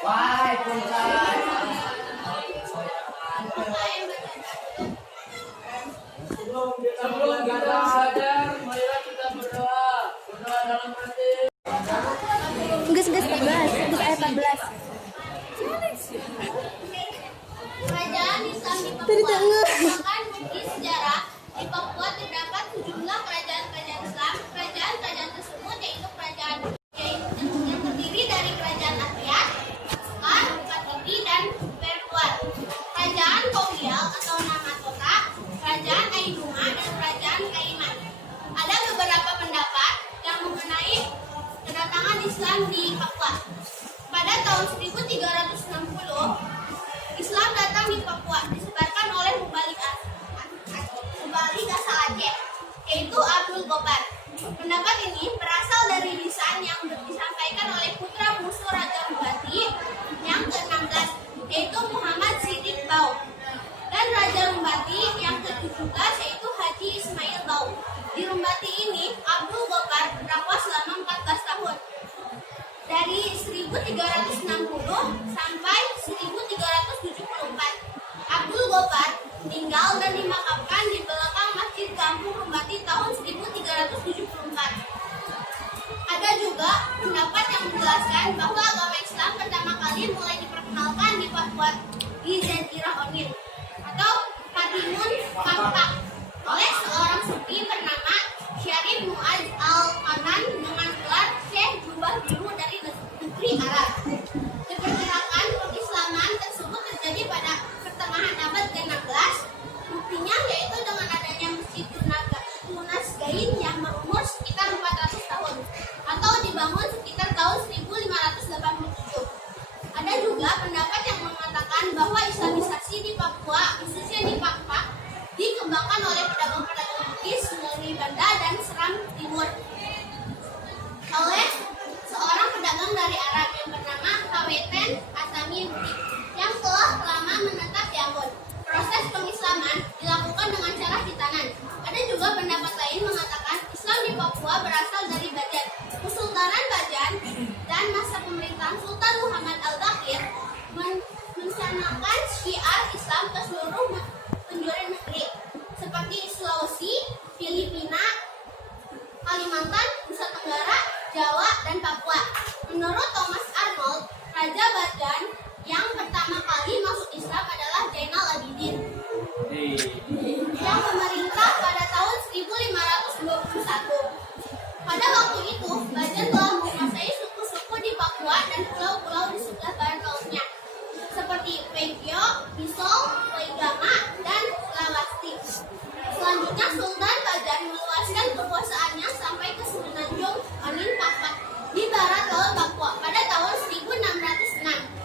Wahai Puncat. Sebelum kita belajar, marilah kita berdoa. Berdoa dalam hati. Gus 14, Gus ayat 14. Kerajaan Islam di Papua merupakan bukti sejarah. Di Papua terdapat sejumlah kerajaan-kerajaan Islam. Kerajaan-kerajaan tersebut yaitu kerajaan yang terdiri dari kerajaan Atriat, Sekar, Katibi, dan Perkuat. Kerajaan Kowial atau Namatota, kerajaan Aiduma, dan kerajaan Kaiman. Ada beberapa pendapat yang mengenai kedatangan Islam di Papua. Pada tahun 1360, Islam datang di Papua disebarkan oleh Mubalik asal Aceh, yaitu Abdul Gopar. Pendapat ini berasal dari lisan yang disampaikan oleh putra bungsu Raja Rumbati yang ke-16, yaitu Muhammad Siddiq Bau, dan Raja Rumbati yang ke-17, yaitu Haji Ismail Bau. Di Rumbati ini, Abdul Gopar berdakwah selama 14 tahun. Dari 1360 sampai 1374, Abdul Gopar tinggal dan dimakamkan di belakang Masjid Kampung Rumbati tahun 1374. Ada juga pendapat yang menjelaskan bahwa agama Islam pertama kali mulai diperkenalkan di Papua di Jazirah Onin atau Katimun Kampak oleh seorang sufi bernama Syarif Mu'adz Al-Qanan dengan gelar Syekh Jubah Biru dari negeri Arab. Diperkirakan keislaman tersebut terjadi pada pertengahan abad ke-16. Buktinya yaitu dengan adanya Masjid Tunas Gain yang berumur sekitar 400 tahun atau dibangun sekitar tahun 1587. Ada juga pendapat yang mengatakan bahwa Islamisasi di Papua, khususnya di Pakpak, dikembangkan oleh pedagang-pedagang Bugis melalui Banda dan Seram Timur oleh seorang pedagang dari Arab yang bernama Kaweten Asami Budik yang telah lama menetap di Ambon. Proses pengislaman dilakukan dengan cara hitanan. Ada juga pendapat lain mengatakan Islam di Papua berasal dari Bajan. Kesultanan Bajan dan masa pemerintahan Sultan Muhammad Al-Baqir mencanangkan syiar Islam ke seluruh penjuru negeri seperti Sulawesi, Filipina, Kalimantan, Nusa Tenggara, Jawa, dan Papua. Menurut Thomas Arnold, Raja Bajan yang pertama kali masuk Islam adalah Zainal Abidin yang memerintah pada tahun 1521. Pada waktu itu, Bajan telah menguasai suku-suku di Papua dan pulau-pulau di sebelah barat lautnya seperti Pegio, Bisol, Waigama, dan Sulawesi. Selanjutnya, Sultan Bajan meluaskan kekuasaannya sampai ke Semenanjung Onin Pakpak di barat laut Papua pada tahun 1606.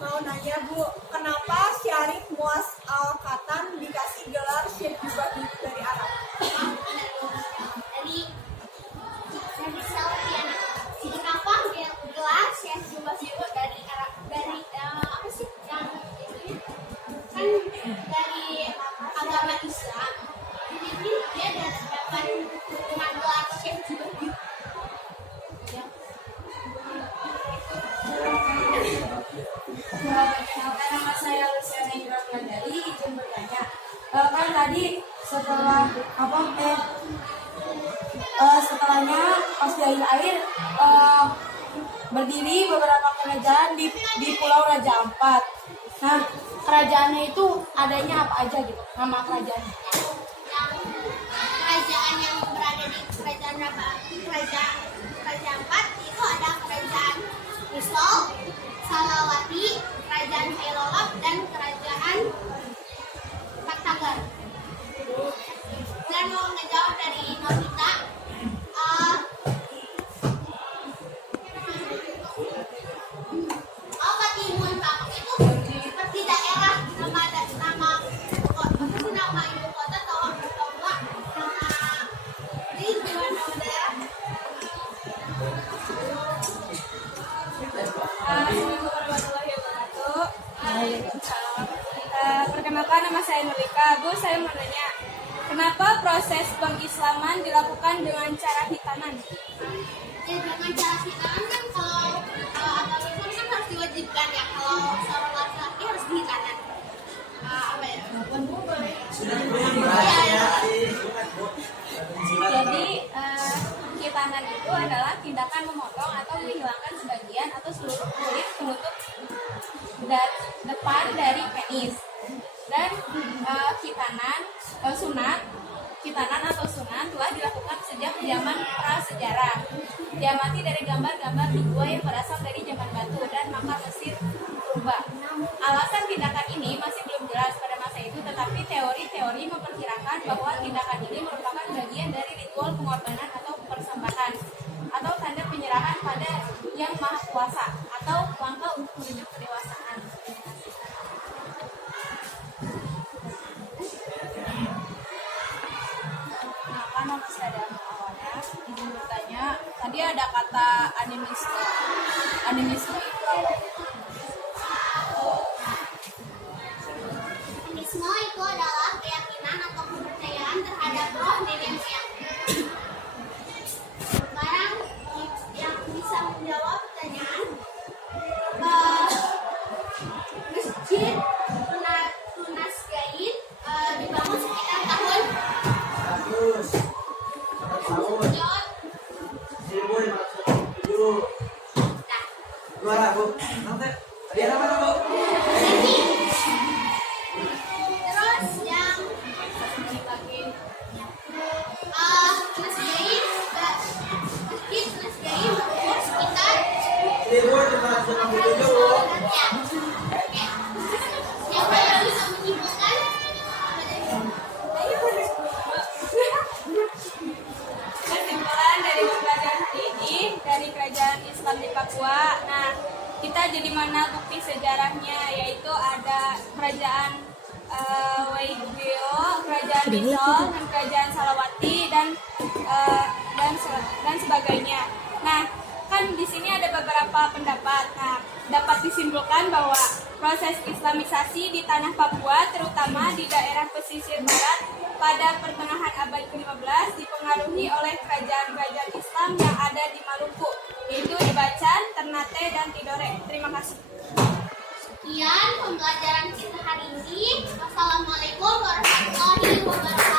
mau nanya Bu, kenapa Syarif Muas Al-Katan dikasih gelar Syekh Jubah dari Arab? Dari Salatiana. Kenapa dia gelar Syekh Jubah dari Arab? Dari apa sih yang ini? Kan dari agama Islam. Jadi dia dapat dengan gelar Syekh Jubah. Nama saya Luciana Indra Wulandari, izin bertanya. Kan tadi setelahnya pas di air berdiri beberapa kerajaan di Pulau Raja Ampat. Nah, kerajaannya itu adanya apa aja gitu? Nama kerajaannya? Kerajaan yang berada di kerajaan Ampat itu ada kerajaan Misol, Salawati, kerajaan Hailolap, dan kerajaan Paktagar. Dan mau ngejawab dari Novita, Katimun Pak itu seperti daerah nama ibu kota atau enggak nama ini nama daerah. Assalamualaikum warahmatullahi wabarakatuh. Perkenalkan, nama saya Nurika. Bu, saya mau nanya, kenapa proses pengislaman dilakukan dengan cara hitanan? Ya, dengan cara hitanan kan kalau agama Islam kan harus diwajibkan ya, kalau seorang laki-laki harus dihitanan. Apa ya? Jadi hitanan itu adalah tindakan memotong atau menghilangkan sebagian atau seluruh kulit penutup depan dari penis. Dan khitanan atau sunan telah dilakukan sejak zaman prasejarah. Diamati dari gambar-gambar di gua yang berasal dari zaman batu dan makam Mesir purba. Alasan tindakan ini masih belum jelas pada masa itu, tetapi teori-teori memperkirakan bahwa tindakan ini merupakan bagian dari ritual pengorbanan atau persembahan atau tanda penyerahan pada Yang Maha Kuasa atau langkah untuk menuju kedewasaan. Nah, kan masih ada awalnya, izin bertanya. Tadi ada kata animisme. Animisme itu apa? Animisme itu adalah keyakinan atau kepercayaan terhadap roh nenek moyang. Sekarang yang bisa menjawab pertanyaan, Masjid Tunas Gain dibangun sekitar tahun. Jawab. 1577. Juara Bu. Nanti dia apa Bu? Terus yang Masjid Tunas Gain berumur sekitar 1577 Bu. ya. Siapa yang bisa menyimpulkan? Kesimpulan dari pembelajaran hari ini dari Kerajaan Islam di Papua. Nah, kita jadi mana bukti sejarahnya, yaitu ada Kerajaan Waigeo, Kerajaan Misol, dan Kerajaan Salawati dan sebagainya. Nah, kan di sini ada beberapa pendapat. Nah, dapat disimpulkan bahwa proses Islamisasi di tanah Papua, terutama di daerah pesisir barat, pada pertengahan abad ke-15 dipengaruhi oleh kerajaan-kerajaan Islam yang ada di Maluku, yaitu di Bacan, Ternate, dan Tidore. Terima kasih. Sekian pembelajaran kita hari ini. Wassalamualaikum warahmatullahi wabarakatuh.